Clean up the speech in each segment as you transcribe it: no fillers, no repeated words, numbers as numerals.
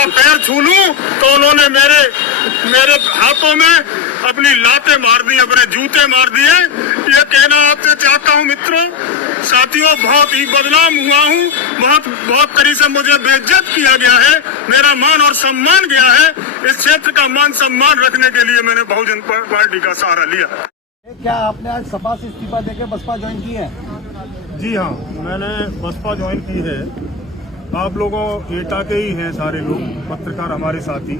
मेरा पैर छू लूं तो उन्होंने मेरे हाथों में अपनी लातें मार दी, अपने जूते मार दिए। ये कहना आपसे चाहता हूं मित्रों, साथियों, बहुत ही बदनाम हुआ हूं, बहुत तरीके से मुझे बेइज्जत किया गया है, मेरा मान और सम्मान गया है। इस क्षेत्र का मान सम्मान रखने के लिए मैंने बहुजन पार्टी का सहारा लिया। क्या आपने आज सपा से इस्तीफा देकर बसपा ज्वाइन की है? जी हाँ, मैंने बसपा ज्वाइन की है। आप लोगों एटा के ही हैं सारे लोग, पत्रकार हमारे साथी।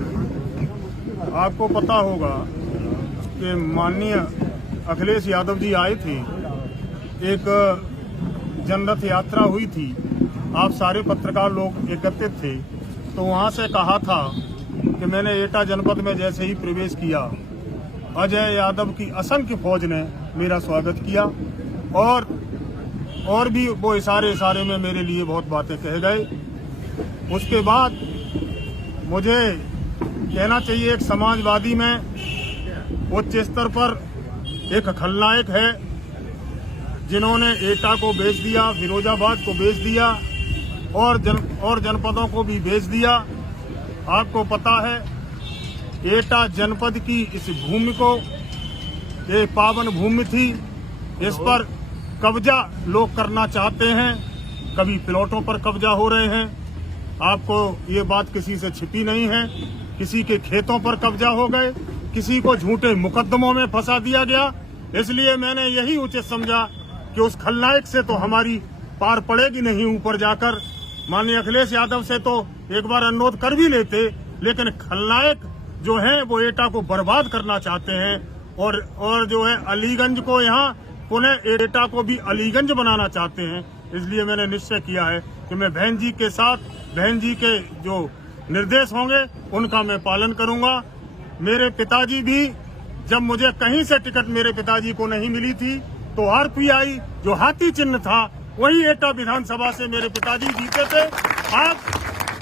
आपको पता होगा कि माननीय अखिलेश यादव जी आए थे, एक जनरथ यात्रा हुई थी, आप सारे पत्रकार लोग एकत्रित थे। तो वहाँ से कहा था कि मैंने एटा जनपद में जैसे ही प्रवेश किया, अजय यादव की असंख्य फौज ने मेरा स्वागत किया और भी वो इशारे में मेरे लिए बहुत बातें कह गए। उसके बाद मुझे कहना चाहिए, एक समाजवादी में उच्च स्तर पर एक खलनायक है जिन्होंने एटा को बेच दिया, फिरोजाबाद को बेच दिया और जनपदों को भी बेच दिया। आपको पता है, एटा जनपद की इस भूमि को, ये पावन भूमि थी, इस पर कब्जा लोग करना चाहते हैं, कभी प्लॉटों पर कब्जा हो रहे हैं। आपको ये बात किसी से छिपी नहीं है, किसी के खेतों पर कब्जा हो गए, किसी को झूठे मुकदमों में फंसा दिया गया। इसलिए मैंने यही उचित समझा कि उस खलनायक से तो हमारी पार पड़ेगी नहीं ऊपर जाकर। माननीय अखिलेश यादव से तो एक बार अनुरोध कर भी लेते, लेकिन खलनायक जो है वो एटा को बर्बाद करना चाहते हैं और जो है अलीगंज को यहाँ पुनः एटा को भी अलीगंज बनाना चाहते हैं। इसलिए मैंने निश्चय किया है कि मैं बहन जी के साथ, बहन जी के जो निर्देश होंगे उनका मैं पालन करूंगा। मेरे पिताजी भी, जब मुझे कहीं से टिकट मेरे पिताजी को नहीं मिली थी, तो आरपीआई जो हाथी चिन्ह था वही एटा विधानसभा से मेरे पिताजी जीते थे।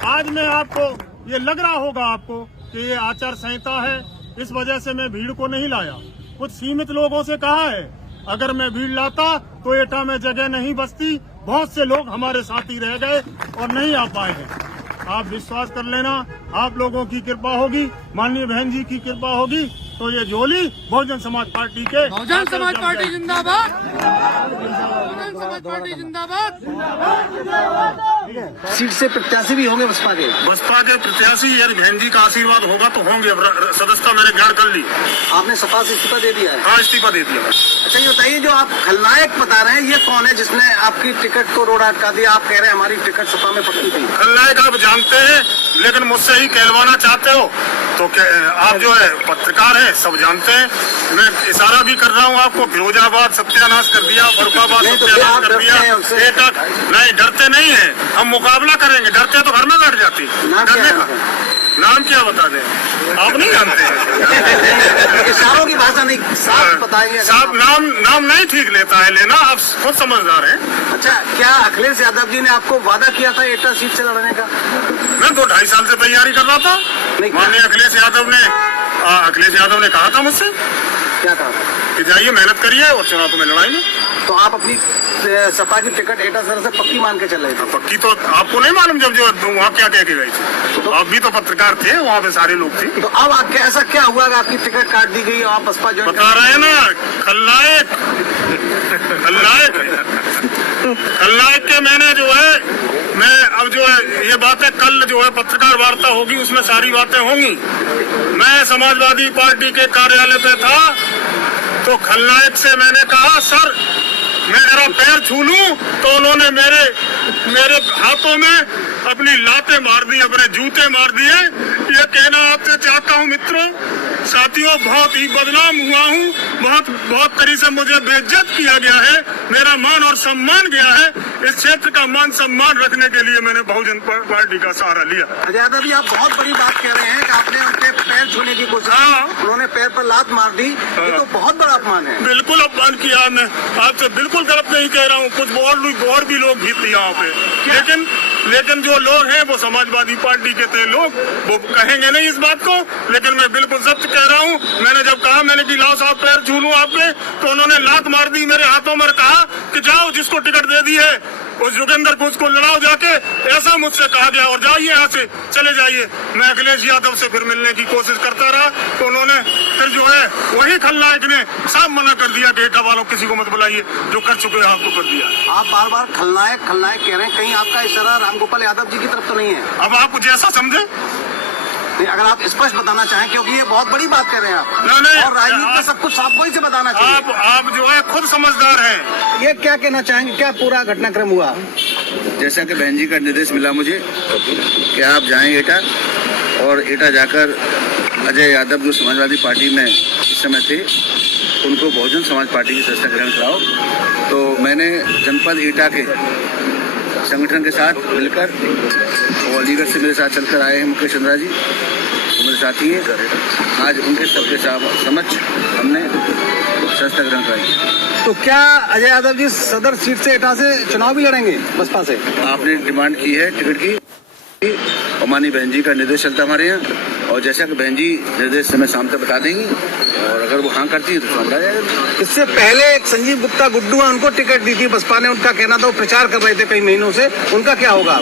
आज मैं आपको ये लग रहा होगा आपको कि ये आचार संहिता है, इस वजह से मैं भीड़ को नहीं लाया। कुछ सीमित लोगों से कहा है, अगर मैं भीड़ लाता तो एटा में जगह नहीं बचती। बहुत से लोग हमारे साथी रह गए और नहीं आ पाए हैं। आप विश्वास कर लेना, आप लोगों की कृपा होगी, माननीय बहन जी की कृपा होगी, तो ये झोली बहुजन समाज पार्टी के, बहुजन समाज पार्टी जिंदाबाद, बहुजन समाज पार्टी जिंदाबाद। सीट से प्रत्याशी भी होंगे बसपा के प्रत्याशी। यार बहन जी का आशीर्वाद होगा तो होंगे। सदस्यता मैंने ग्रहण कर ली। आपने सपा से इस्तीफा दे दिया है? हाँ, इस्तीफा दे दिया। अच्छा, ये बताइए, जो आप खलनायक बता रहे हैं, ये कौन है जिसने आपकी टिकट को रोड अटका दिया? आप कह रहे हैं हमारी टिकट सपा में पक्की थी। खलनायक आप जानते हैं, लेकिन मुझसे ही कहलवाना चाहते हो तो आप जो है पत्रकार है, सब जानते हैं। मैं इशारा भी कर रहा हूँ आपको, फिरोजाबाद सत्यानाश कर दिया, फरुखाबाद सत्यानाश कर दिया। एटा नहीं, डरते नहीं है, हम मुकाबला करेंगे। डरते तो घर में बैठ जाती। डरने का नाम क्या बता दें? आप नहीं जानते हैं। इशारों की भाषा नहीं, साफ बताएंगे। साफ नाम नहीं ठीक लेता है लेना, आप खुद समझदार हैं। अच्छा, क्या अखिलेश यादव जी ने आपको वादा किया था एटा सीट से लड़ने का? मैं तो 2.5 साल से तैयारी कर रहा था। माननीय अखिलेश यादव ने कहा था मुझसे, क्या कहा था? कि जाइए मेहनत करिए और चुनाव में लड़ाएंगे। तो आप अपनी सपा की टिकट एटा सर से पक्की मान के चल रहे थे? पक्की तो आपको नहीं मालूम, जब जो वहाँ क्या कह के गई थी। तो आप भी तो पत्रकार थे, वहाँ पे सारे लोग थे। तो अब ऐसा क्या हुआ कि आपकी टिकट काट दी गई और आप बसपा ज्वाइन? बता रहे हैं ना, खलनायक के मैंने जो है, मैं अब जो है ये बातें कल जो है पत्रकार वार्ता होगी, उसमें सारी बातें होंगी। मैं समाजवादी पार्टी के कार्यालय पे था तो खलनायक से मैंने कहा, सर मैं मेरा पैर छू लूं तो उन्होंने मेरे हाथों में अपनी लातें मार दी, अपने जूते मार दिए। ये कहना आपसे चाहता हूं मित्रों, साथियों, बहुत ही बदनाम हुआ हूं, बहुत तरीके से मुझे बेइज्जत किया गया है, मेरा मान और सम्मान गया है। इस क्षेत्र का मान सम्मान रखने के लिए मैंने बहुजन पार्टी का सहारा लिया। अजय यादव जी, आप बहुत बड़ी बात कह रहे हैं कि आपने उनके पैर छूने की कोशिश की, उन्होंने पैर पर लात मार दी, ये तो बहुत बड़ा अपमान है। बिल्कुल अपमान किया, मैं आपसे बिल्कुल गलत नहीं कह रहा हूँ। कुछ और भी लोग भी थे यहाँ पे, लेकिन जो लोग हैं वो समाजवादी पार्टी के थे लोग, वो कहेंगे नहीं इस बात को, लेकिन मैं बिल्कुल सत्य कह रहा हूँ। मैंने जब कहा मैंने कि लाओ साहब पैर छू लूं आपके, तो उन्होंने लात मार दी मेरे हाथों में, कहा कि जाओ जिसको टिकट दे दी है उस योगेंद्र को उसको लड़ाओ जाके, ऐसा मुझसे कहा गया, और जाइए यहाँ से, चले जाइए। मैं अखिलेश यादव से फिर मिलने की कोशिश करता रहा तो उन्होंने फिर जो है वही खलनायक ने साफ मना कर दिया कि एटा वालों किसी को मत बुलाइए, जो कर चुके हैं आपको कर दिया। आप बार बार खलनायक खलनायक कह रहे हैं, कहीं आपका इशारा रामगोपाल यादव जी की तरफ तो नहीं है? अब आप जैसा समझे, अगर आप स्पष्ट बताना चाहें, क्योंकि ये बहुत बड़ी बात कर रहे हैं आप, नहीं, और राजनीति में सब कुछ आपको ही से बताना चाहिए। आप जो है खुद समझदार हैं। ये क्या कहना चाहेंगे, क्या पूरा घटनाक्रम हुआ? जैसा कि बहन जी का निर्देश मिला मुझे कि आप जाएं एटा, और एटा जाकर अजय यादव जो समाजवादी पार्टी में इस समय थे उनको बहुजन समाज पार्टी की सदस्यता ग्रहण कराओ। तो मैंने जनपद एटा के संगठन के साथ मिलकर, और अलीगढ़ से मेरे साथ चलकर आए हैं मुकेश चंद्रा जी, वो मेरे साथी हैं, आज उनके सबके समक्ष हमने सदस्यता ग्रहण कराई। तो क्या अजय यादव जी सदर सीट से एटा से चुनाव भी लड़ेंगे बसपा से? आपने डिमांड की है टिकट की, और माननीय बहन जी का निर्देश चलता हमारे यहाँ, और जैसा कि बहन जी निर्देश समय शाम तक बता देंगी, और अगर वो हाँ करती है तो चुनाव लड़ा जाएगा। इससे पहले एक संजीव गुप्ता गुड्डू है, उनको टिकट दी थी बसपा ने, उनका कहना था वो प्रचार कर रहे थे कई महीनों से, उनका क्या होगा?